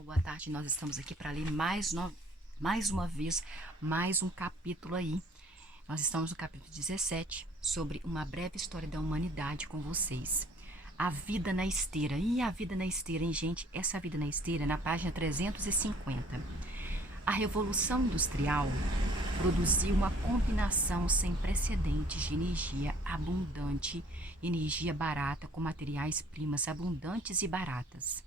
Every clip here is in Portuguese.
Boa tarde, nós estamos aqui para ler mais uma vez, mais um capítulo aí. Nós estamos no capítulo 17, sobre uma breve história da humanidade com vocês. A vida na esteira. E a vida na esteira, hein, gente? Essa vida na esteira, na página 350. A Revolução Industrial produziu uma combinação sem precedentes de energia abundante, energia barata com materiais-primas abundantes e baratas.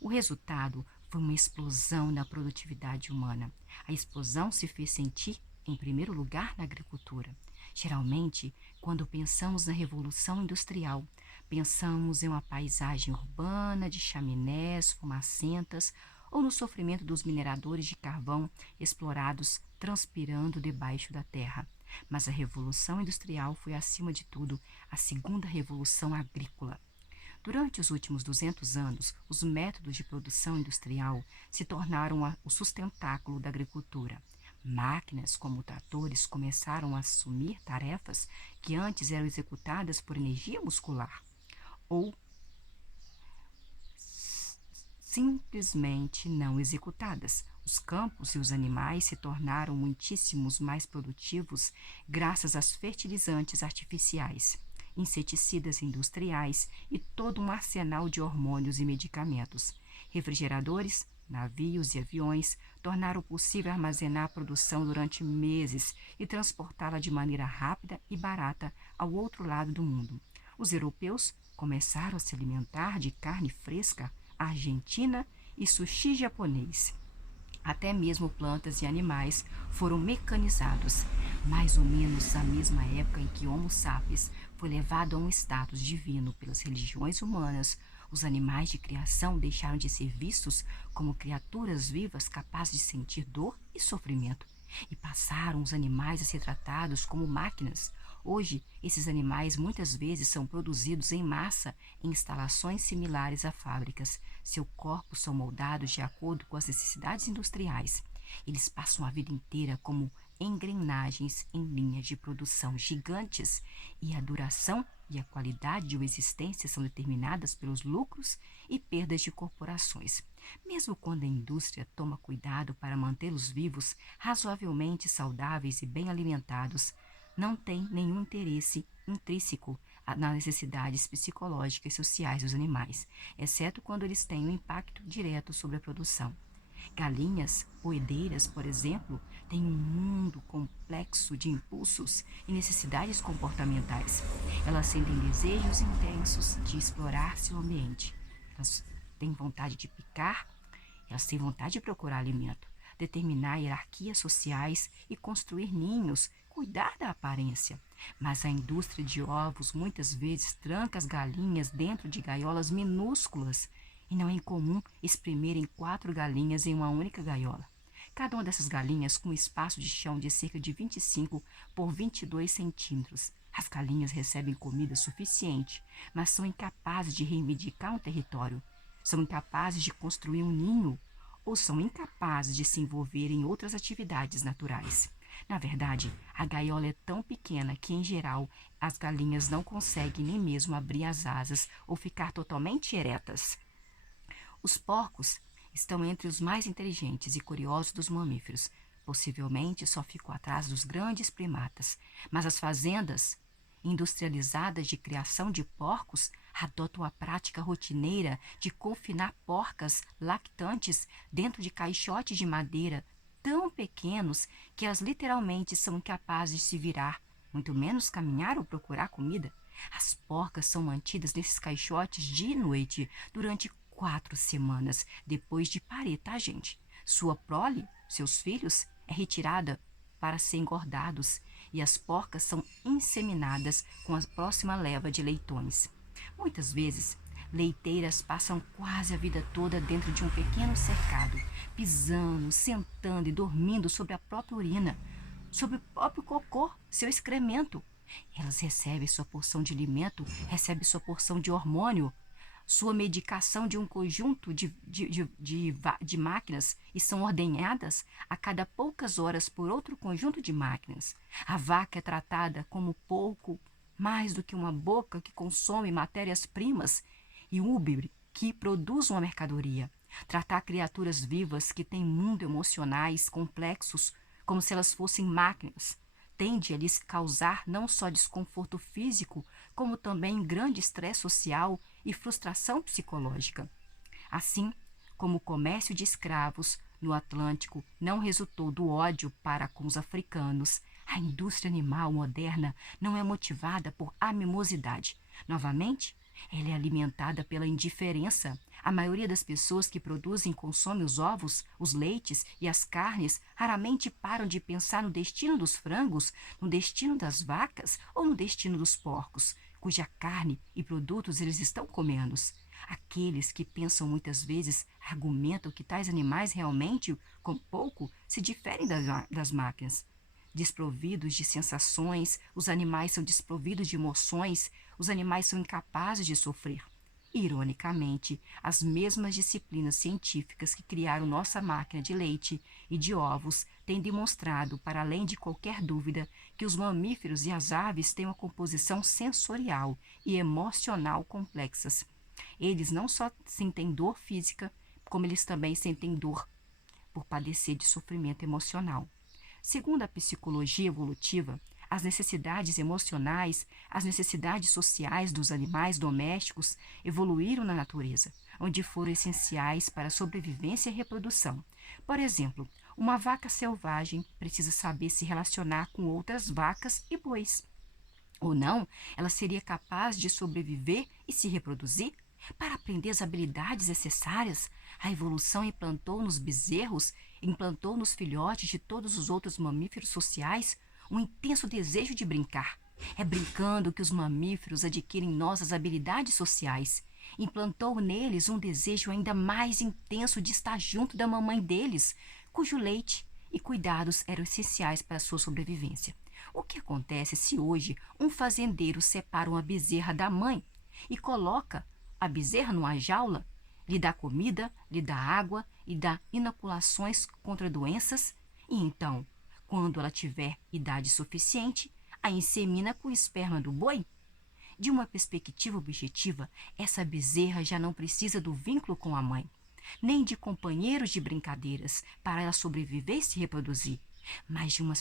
O resultado foi uma explosão na produtividade humana. A explosão se fez sentir, em primeiro lugar, na agricultura. Geralmente, quando pensamos na Revolução Industrial, pensamos em uma paisagem urbana de chaminés fumacentas ou no sofrimento dos mineradores de carvão explorados transpirando debaixo da terra. Mas a Revolução Industrial foi, acima de tudo, a segunda revolução agrícola. Durante os últimos 200 anos, os métodos de produção industrial se tornaram o sustentáculo da agricultura. Máquinas como tratores começaram a assumir tarefas que antes eram executadas por energia muscular ou simplesmente não executadas. Os campos e os animais se tornaram muitíssimos mais produtivos graças aos fertilizantes artificiais, inseticidas industriais e todo um arsenal de hormônios e medicamentos. Refrigeradores, navios e aviões tornaram possível armazenar a produção durante meses e transportá-la de maneira rápida e barata ao outro lado do mundo. Os europeus começaram a se alimentar de carne fresca argentina e sushi japonês. Até mesmo plantas e animais foram mecanizados, mais ou menos na mesma época em que Homo sapiens foi levado a um status divino pelas religiões humanas. Os animais de criação deixaram de ser vistos como criaturas vivas capazes de sentir dor e sofrimento, e passaram os animais a ser tratados como máquinas. Hoje, esses animais muitas vezes são produzidos em massa em instalações similares a fábricas. Seus corpos são moldados de acordo com as necessidades industriais. Eles passam a vida inteira como engrenagens em linhas de produção gigantes, e a duração e a qualidade de uma existência são determinadas pelos lucros e perdas de corporações. Mesmo quando a indústria toma cuidado para mantê-los vivos, razoavelmente saudáveis e bem alimentados, não tem nenhum interesse intrínseco nas necessidades psicológicas e sociais dos animais, exceto quando eles têm um impacto direto sobre a produção. Galinhas poedeiras, por exemplo, têm um mundo complexo de impulsos e necessidades comportamentais. Elas sentem desejos intensos de explorar seu ambiente. Elas têm vontade de picar, elas têm vontade de procurar alimento, determinar hierarquias sociais e construir ninhos, cuidar da aparência. Mas a indústria de ovos muitas vezes tranca as galinhas dentro de gaiolas minúsculas, e não é incomum exprimirem 4 galinhas em uma única gaiola. Cada uma dessas galinhas com um espaço de chão de cerca de 25 por 22 centímetros. As galinhas recebem comida suficiente, mas são incapazes de reivindicar um território. São incapazes de construir um ninho, ou são incapazes de se envolver em outras atividades naturais. Na verdade, a gaiola é tão pequena que, em geral, as galinhas não conseguem nem mesmo abrir as asas ou ficar totalmente eretas. Os porcos estão entre os mais inteligentes e curiosos dos mamíferos. Possivelmente só ficam atrás dos grandes primatas, mas as fazendas industrializadas de criação de porcos adotam a prática rotineira de confinar porcas lactantes dentro de caixotes de madeira tão pequenos que elas literalmente são incapazes de se virar, muito menos caminhar ou procurar comida. As porcas são mantidas nesses caixotes de noite durante 4 semanas depois de parir, tá, gente? Sua prole, seus filhos, é retirada para ser engordados, e as porcas são inseminadas com a próxima leva de leitões. Muitas vezes, leiteiras passam quase a vida toda dentro de um pequeno cercado, pisando, sentando e dormindo sobre a própria urina, sobre o próprio cocô, seu excremento. Elas recebem sua porção de alimento, recebem sua porção de hormônio, sua medicação de um conjunto de máquinas, e são ordenhadas a cada poucas horas por outro conjunto de máquinas. A vaca é tratada como pouco mais do que uma boca que consome matérias-primas e úbere que produz uma mercadoria. Tratar criaturas vivas que têm mundo emocionais complexos como se elas fossem máquinas tende a lhes causar não só desconforto físico, como também grande estresse social e frustração psicológica. Assim como o comércio de escravos no Atlântico não resultou do ódio para com os africanos, a indústria animal moderna não é motivada por animosidade. Novamente, ela é alimentada pela indiferença. A maioria das pessoas que produzem e consomem os ovos, os leites e as carnes raramente param de pensar no destino dos frangos, no destino das vacas ou no destino dos porcos, cuja carne e produtos eles estão comendo. Aqueles que pensam muitas vezes argumentam que tais animais realmente, com pouco, se diferem das máquinas. Desprovidos de sensações, os animais são desprovidos de emoções, os animais são incapazes de sofrer. Ironicamente, as mesmas disciplinas científicas que criaram nossa máquina de leite e de ovos têm demonstrado, para além de qualquer dúvida, que os mamíferos e as aves têm uma composição sensorial e emocional complexas. Eles não só sentem dor física, como eles também sentem dor por padecer de sofrimento emocional. Segundo a psicologia evolutiva, as necessidades emocionais, as necessidades sociais dos animais domésticos evoluíram na natureza, onde foram essenciais para a sobrevivência e reprodução. Por exemplo, uma vaca selvagem precisa saber se relacionar com outras vacas e bois. Ou não, ela seria capaz de sobreviver e se reproduzir? Para aprender as habilidades necessárias, a evolução implantou nos bezerros, implantou nos filhotes de todos os outros mamíferos sociais um intenso desejo de brincar. É brincando que os mamíferos adquirem nossas habilidades sociais. Implantou neles um desejo ainda mais intenso de estar junto da mamãe deles, cujo leite e cuidados eram essenciais para a sua sobrevivência. O que acontece se hoje um fazendeiro separa uma bezerra da mãe e coloca a bezerra numa jaula, lhe dá comida, lhe dá água e dá inoculações contra doenças, e então, quando ela tiver idade suficiente, a insemina com o esperma do boi? De uma perspectiva objetiva, essa bezerra já não precisa do vínculo com a mãe, nem de companheiros de brincadeiras para ela sobreviver e se reproduzir. Mas de uma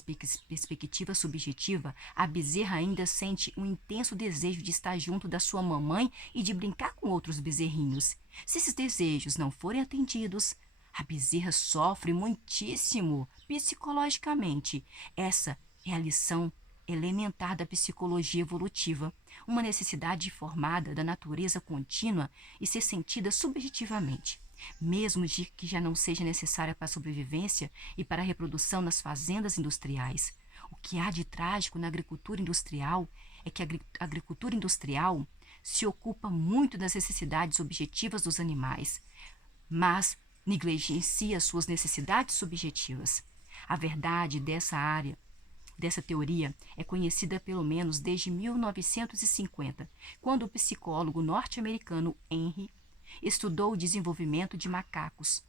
perspectiva subjetiva, a bezerra ainda sente um intenso desejo de estar junto da sua mamãe e de brincar com outros bezerrinhos. Se esses desejos não forem atendidos, a bezerra sofre muitíssimo psicologicamente. Essa é a lição elementar da psicologia evolutiva, uma necessidade formada da natureza contínua e ser sentida subjetivamente. Mesmo que já não seja necessária para a sobrevivência e para a reprodução nas fazendas industriais. O que há de trágico na agricultura industrial é que a agricultura industrial se ocupa muito das necessidades objetivas dos animais, mas negligencia suas necessidades subjetivas. A verdade dessa teoria é conhecida pelo menos desde 1950, quando o psicólogo norte-americano Henry estudou o desenvolvimento de macacos.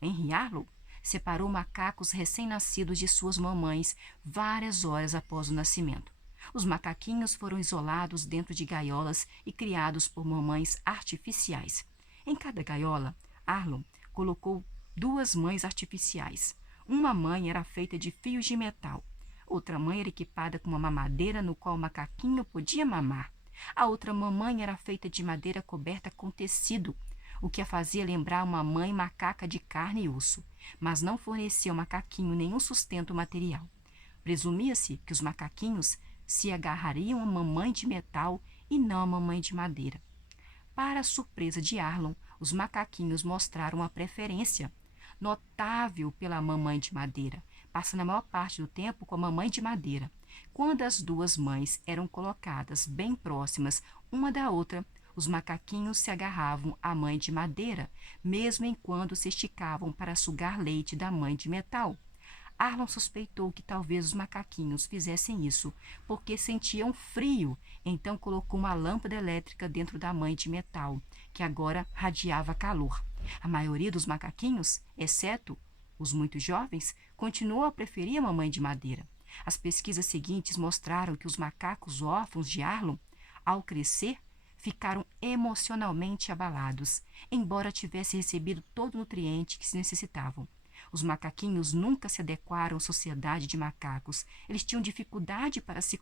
Henry Arlo, separou macacos recém-nascidos de suas mamães várias horas após o nascimento. Os macaquinhos foram isolados dentro de gaiolas e criados por mamães artificiais. Em cada gaiola, Arlo colocou 2 mães artificiais. Uma mãe era feita de fios de metal. Outra mãe era equipada com uma mamadeira no qual o macaquinho podia mamar. A outra mamãe era feita de madeira coberta com tecido, o que a fazia lembrar uma mãe macaca de carne e osso, mas não fornecia ao macaquinho nenhum sustento material. Presumia-se que os macaquinhos se agarrariam à mamãe de metal e não à mamãe de madeira. Para a surpresa de Arlon, os macaquinhos mostraram uma preferência notável pela mamãe de madeira, passando a maior parte do tempo com a mamãe de madeira. Quando as 2 mães eram colocadas bem próximas uma da outra, os macaquinhos se agarravam à mãe de madeira, mesmo enquanto se esticavam para sugar leite da mãe de metal. Arlon suspeitou que talvez os macaquinhos fizessem isso porque sentiam frio, então colocou uma lâmpada elétrica dentro da mãe de metal, que agora radiava calor. A maioria dos macaquinhos, exceto os muito jovens, continuou a preferir a mamãe de madeira. As pesquisas seguintes mostraram que os macacos órfãos de Arlon, ao crescer, ficaram emocionalmente abalados, embora tivessem recebido todo o nutriente que se necessitavam. Os macaquinhos nunca se adequaram à sociedade de macacos. Eles tinham dificuldade para se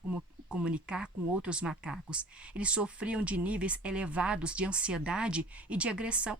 comunicar com outros macacos. Eles sofriam de níveis elevados de ansiedade e de agressão.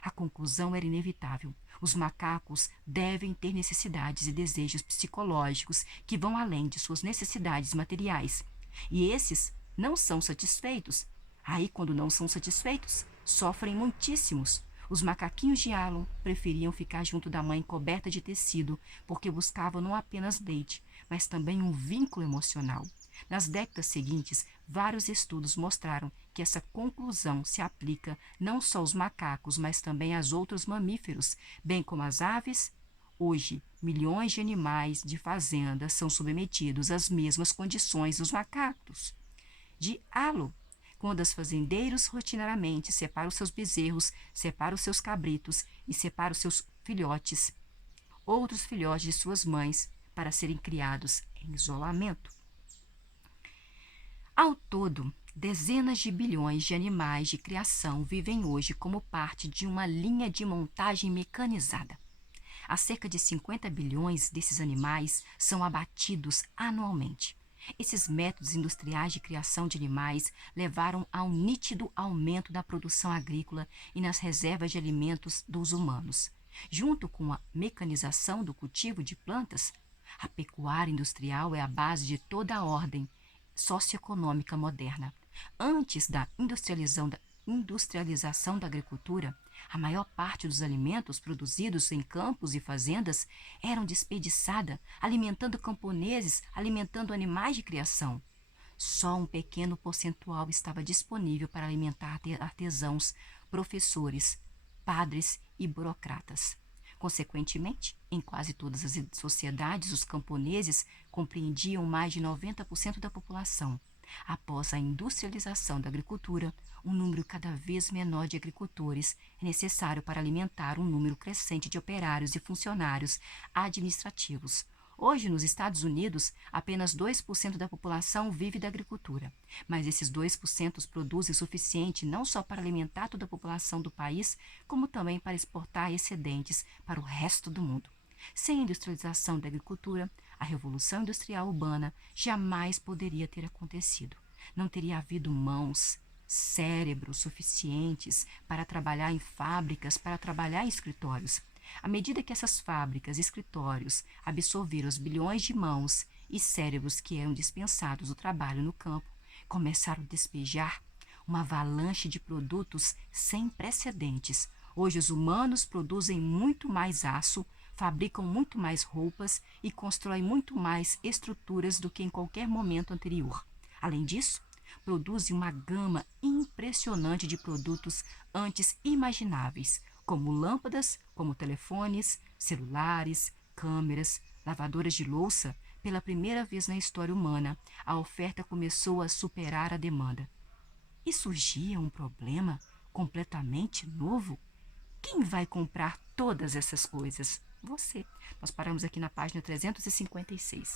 A conclusão era inevitável. Os macacos devem ter necessidades e desejos psicológicos que vão além de suas necessidades materiais. E esses não são satisfeitos. Aí, quando não são satisfeitos, sofrem muitíssimos. Os macaquinhos de Alan preferiam ficar junto da mãe coberta de tecido, porque buscavam não apenas leite, mas também um vínculo emocional. Nas décadas seguintes, vários estudos mostraram que essa conclusão se aplica não só aos macacos, mas também aos outros mamíferos, bem como às aves. Hoje, milhões de animais de fazenda são submetidos às mesmas condições dos macacos de Alan. Quando os fazendeiros rotineiramente separam seus bezerros, separam seus cabritos e separam seus filhotes, outros filhotes de suas mães, para serem criados em isolamento. Ao todo, dezenas de bilhões de animais de criação vivem hoje como parte de uma linha de montagem mecanizada. Há cerca de 50 bilhões desses animais são abatidos anualmente. Esses métodos industriais de criação de animais levaram a um nítido aumento da produção agrícola e nas reservas de alimentos dos humanos. Junto com a mecanização do cultivo de plantas, a pecuária industrial é a base de toda a ordem socioeconômica moderna. Antes da industrialização da agricultura, a maior parte dos alimentos produzidos em campos e fazendas eram desperdiçada, alimentando camponeses, alimentando animais de criação. Só um pequeno percentual estava disponível para alimentar artesãos, professores, padres e burocratas. Consequentemente, em quase todas as sociedades, os camponeses compreendiam mais de 90% da população. Após a industrialização da agricultura, um número cada vez menor de agricultores é necessário para alimentar um número crescente de operários e funcionários administrativos. Hoje, nos Estados Unidos, apenas 2% da população vive da agricultura, mas esses 2% produzem o suficiente não só para alimentar toda a população do país, como também para exportar excedentes para o resto do mundo. Sem a industrialização da agricultura, a revolução industrial urbana jamais poderia ter acontecido. Não teria havido mãos, cérebros suficientes para trabalhar em fábricas, para trabalhar em escritórios. À medida que essas fábricas e escritórios absorveram os bilhões de mãos e cérebros que eram dispensados do trabalho no campo, começaram a despejar uma avalanche de produtos sem precedentes. Hoje os humanos produzem muito mais aço, fabricam muito mais roupas e constroem muito mais estruturas do que em qualquer momento anterior. Além disso, produzem uma gama impressionante de produtos antes imagináveis, como lâmpadas, como telefones, celulares, câmeras, lavadoras de louça. Pela primeira vez na história humana, a oferta começou a superar a demanda. E surgia um problema completamente novo. Quem vai comprar todas essas coisas? Você. Nós paramos aqui na página 356.